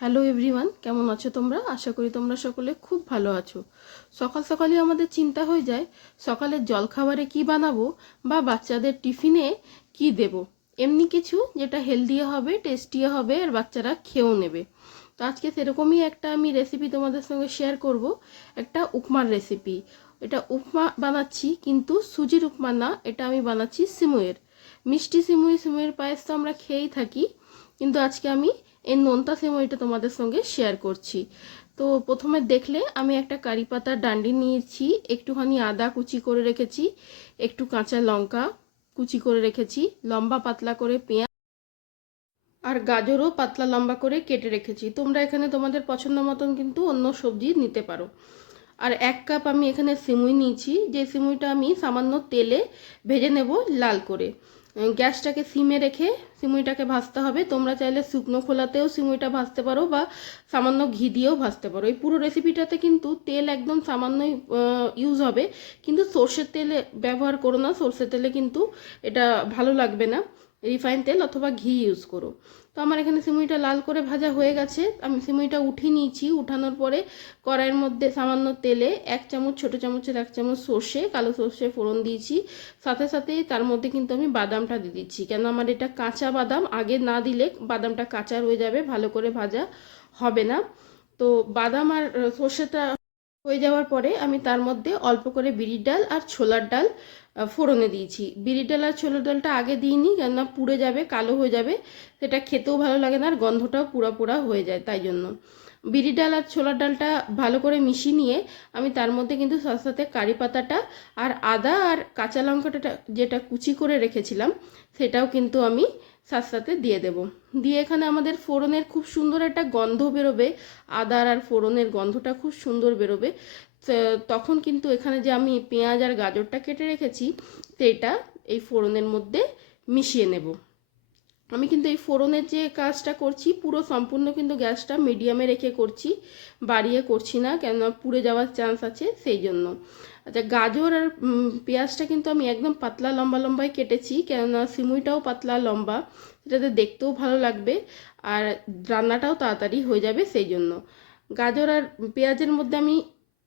Hello everyone, কেমন আছো তোমরা? আশা করি তোমরা সকলে খুব ভালো আছো। সকাল সকালই আমাদের চিন্তা হয়ে যায় সকালের জলখাবারে কি বানাবো বা বাচ্চাদের টিফিনে কি দেব। এমনি কিছু যেটা হেলদিও হবে, টেস্টিও হবে আর বাচ্চারা খেয়েও নেবে। তো আজকে সেরকমই একটা আমি রেসিপি তোমাদের সঙ্গে শেয়ার করব, একটা উপমার রেসিপি। এটা উপমা বানাচ্ছি, কিন্তু সুজির উপমা না, এটা আমি বানাচ্ছি সিমুইয়ের। মিষ্টি সিমুইয়ের পায়েস তো আমরা খেয়েই থাকি, কিন্তু আজকে আমি এই নোনতা সিমুইটা তোমাদের সঙ্গে শেয়ার করছি। তো প্রথমে দেখলে আমি একটা কারি পাতার ডান্ডি নিয়েছি, একটুখানি আদা কুচি করে রেখেছি, একটু কাঁচা লঙ্কা কুচি করে রেখেছি, লম্বা পাতলা করে পেঁয়াজ আর গাজরও পাতলা লম্বা করে কেটে রেখেছি। তোমরা এখানে তোমাদের পছন্দ মতন কিন্তু অন্য সবজি নিতে পারো। আর 1 কাপ আমি এখানে সিমুই নিয়েছি, যে সিমুইটা আমি সামান্য তেলে ভেজে নেব লাল করে। গ্যাসটাকে সিমে রেখে সিমুইটাকে ভাজতে হবে। তোমরা চাইলে শুকনো খোলাতেও সিমুইটা ভাজতে পারো বা সামান্য ঘি দিয়েও ভাজতে পারো। এই পুরো রেসিপিটাতে কিন্তু তেল একদম সামান্যই ইউজ হবে, কিন্তু সর্ষের তেলে ব্যবহার করো না। সর্ষের তেলে কিন্তু এটা ভালো লাগবে না, রিফাইন তেল অথবা ঘি ইউজ করো। তো আমার এখানে সিমুইটা লাল করে ভাজা হয়ে গেছে, আমি সিমুইটা উঠিয়ে নিয়েছি। উঠানোর পরে কড়াইয়ের মধ্যে সামান্য তেলে 1 চামচ, ছোটো চামচের 1 চামচ সর্ষে, কালো সর্ষে ফোড়ন দিয়েছি। সাথে সাথে তার মধ্যে কিন্তু আমি বাদামটা দিয়ে দিচ্ছি, কেন আমার এটা কাঁচা বাদাম, আগে না দিলে বাদামটা কাঁচা রয়ে যাবে, ভালো করে ভাজা হবে না। তো বাদাম আর সর্ষেটা হয়ে যাওয়ার পরে আমি তার মধ্যে অল্প করে বিরির ডাল আর ছোলার ডাল ফোড়নে দিয়েছি। বিরির ডাল আর ছোলার ডালটা আগে দিইনি, কেননা পুড়ে যাবে, কালো হয়ে যাবে, সেটা খেতেও ভালো লাগে না আর গন্ধটাও পুড়া পুড়া হয়ে যায়, তাই জন্য। বিরি ডাল আর ছোলার ডালটা ভালো করে মিশিয়ে নিয়ে আমি তার মধ্যে কিন্তু সাথে সাথে কারি পাতাটা আর আদা আর কাঁচা লঙ্কাটা যেটা কুচি করে রেখেছিলাম সেটাও কিন্তু আমি সাথে সাথে দিয়ে দেব। দিয়ে এখানে আমাদের ফোড়নের খুব সুন্দর একটা গন্ধ বেরোবে, আদার আর ফোড়নের গন্ধটা খুব সুন্দর বেরোবে। তখন কিন্তু এখানে যে আমি পেঁয়াজ আর গাজরটা কেটে রেখেছি সেটা এই ফোড়নের মধ্যে মিশিয়ে নেব। আমি কিন্তু এই ফোড়নের যে কাজটা করছি পুরো সম্পূর্ণ কিন্তু গ্যাসটা মিডিয়ামে রেখে করছি, বাড়িয়ে করছি না, কেননা পুড়ে যাওয়ার চান্স আছে সেই জন্য। আচ্ছা, গাজর আর পেঁয়াজটা কিন্তু আমি একদম পাতলা লম্বা লম্বাই কেটেছি, কেননা সিমুইটাও পাতলা লম্বা, সেটাতে দেখতেও ভালো লাগবে আর রান্নাটাও তাড়াতাড়ি হয়ে যাবে, সেই জন্য। গাজর আর পেঁয়াজের মধ্যে আমি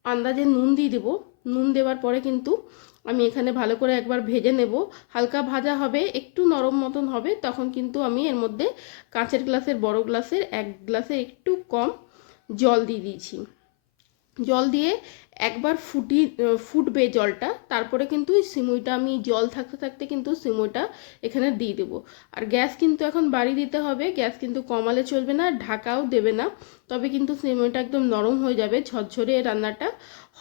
আন্দাজে নুন দিয়ে দেবো। নুন দেওয়ার পরে কিন্তু আমি এখানে ভালো করে একবার ভেজে নেব। হালকা ভাজা হবে, একটু নরম মতন হবে, তখন কিন্তু আমি এর মধ্যে কাঁচের গ্লাসের, বড় গ্লাসের 1 গ্লাসের একটু কম জল দিয়ে দিয়েছি। জল দিয়ে একবার ফুটবে জলটা, তারপরে কিন্তু সিমুইটা আমি জল থাকতে থাকতে কিন্তু সিমুইটা এখানে দিয়ে দেবো। আর গ্যাস কিন্তু এখন বাড়িয়ে দিতে হবে, গ্যাস কিন্তু কমালে চলবে না, ঢাকাও দেবে না, তবে কিন্তু সিমুইটা একদম নরম হয়ে যাবে, ঝরঝরে রান্নাটা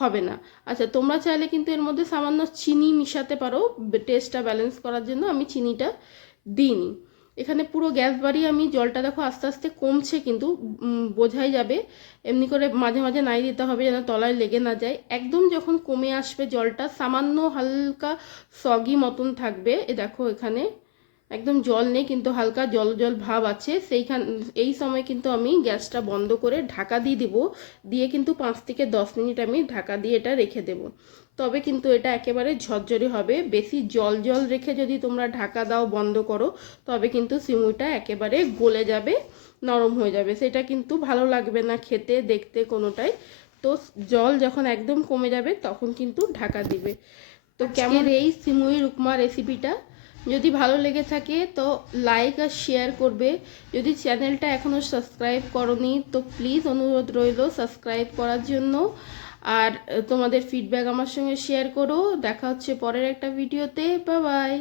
হবে না। আচ্ছা, তোমরা চাইলে কিন্তু এর মধ্যে সামান্য চিনি মিশাতে পারো, টেস্টটা ব্যালেন্স করার জন্য আমি চিনিটা দিইনি। এখানে পুরো গ্যাস বাড়িয়ে আমি জলটা দেখো আস্তে আস্তে কমছে, কিন্তু বোঝাই যাবে। এমনি করে মাঝে মাঝে নাই দিতে হবে যেন তলায় লেগে না যায়। একদম যখন কমে আসবে জলটা, সামান্য হালকা সগি মতন থাকবে, এ দেখো এখানে একদম জল নেই, কিন্তু হালকা জল জল ভাব আছে, এই সময় কিন্তু আমি গ্যাসটা বন্ধ করে ঢাকা দিয়ে দিব। দিয়ে কিন্তু 5 থেকে 10 মিনিট আমি ঢাকা দিয়ে এটা রেখে দেব, তবে কিন্তু এটা একেবারে ঝরঝরে হবে। বেশি জল জল রেখে যদি তোমরা ঢাকা দাও, বন্ধ করো, তবে কিন্তু সিমুইটা একেবারে গলে যাবে, নরম হয়ে যাবে, সেটা কিন্তু ভালো লাগবে না খেতে, দেখতে, কোনোটাই। তো জল যখন একদম কমে যাবে তখন কিন্তু ঢাকা দিবে। তো কেমন এই সিমুইর উপমা রেসিপিটা যদি ভালো লেগে থাকে তো লাইক আর শেয়ার করবে। যদি চ্যানেলটা এখনও সাবস্ক্রাইব করনি তো প্লিজ অনুরোধ রইল সাবস্ক্রাইব করার জন্য। আর তোমাদের ফিডব্যাক আমার সঙ্গে শেয়ার করো। দেখা হচ্ছে পরের একটা ভিডিওতে। Bye bye.